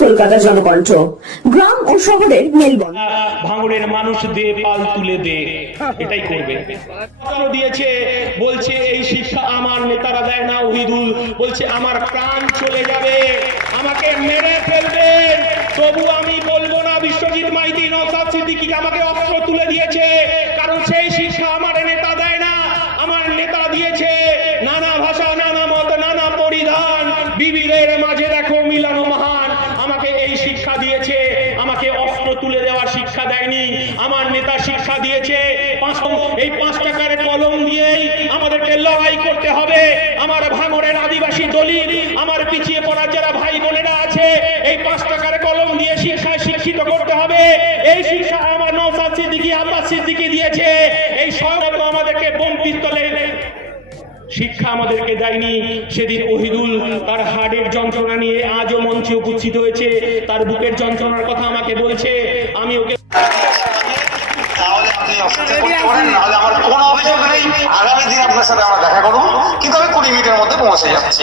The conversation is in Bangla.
কলকাতা জনকণ্ঠ, গ্রাম ও শহরের মেলবন্ধন। ভাঙড়ের মানুষ দে পাল তুলে দে, এটাই করবে। দিয়েছে, বলছে, এই শিক্ষা আমার নেতারা দেয় না ওহিদুল বলছে, আমার প্রাণ চলে যাবে, আমাকে মেরে ফেলবেন তবু আমি বলব না, বিশ্বজিৎ মাইতি নৌসাদ সিদ্দিকি আমাকে অস্ত্র তুলে দিয়েছে শিক্ষা দিয়েছে, আমাকে অস্ত্র তুলে দেওয়ার শিক্ষা দেয়নি। আমার নেতা শিক্ষা দিয়েছে এই পাঁচ টাকার কলম দিয়েই আমাদেরকে লড়াই করতে হবে। আমার ভাঙরের আদিবাসী দলিল আমার পিছিয়ে পড়া যারা ভাই বোনেরা আছে, এই পাঁচ টাকার কলম দিয়ে শিক্ষায় শিক্ষিত করতে হবে। এই শিক্ষা আমার নৌসাদ সিদ্দিকি, আব্বাস সিদ্দিকি দিয়েছে। এই সব আমাদেরকে বোম পিস্তলে শিক্ষা আমাদেরকে দেয়নি। সেদিন ওহিদুল তার হাড়ের যন্ত্রণা নিয়ে আজও মঞ্চে উপস্থিত হয়েছে। তার বুকের যন্ত্রণার কথা আমাকে বলছে। আমি ওকে আমার কোনো অভিযোগ নেই। আগামী দিন আপনার সাথে আমরা দেখা করব। কিন্তু আমি কুড়ি মিনিটের মধ্যে পৌঁছে যাচ্ছি।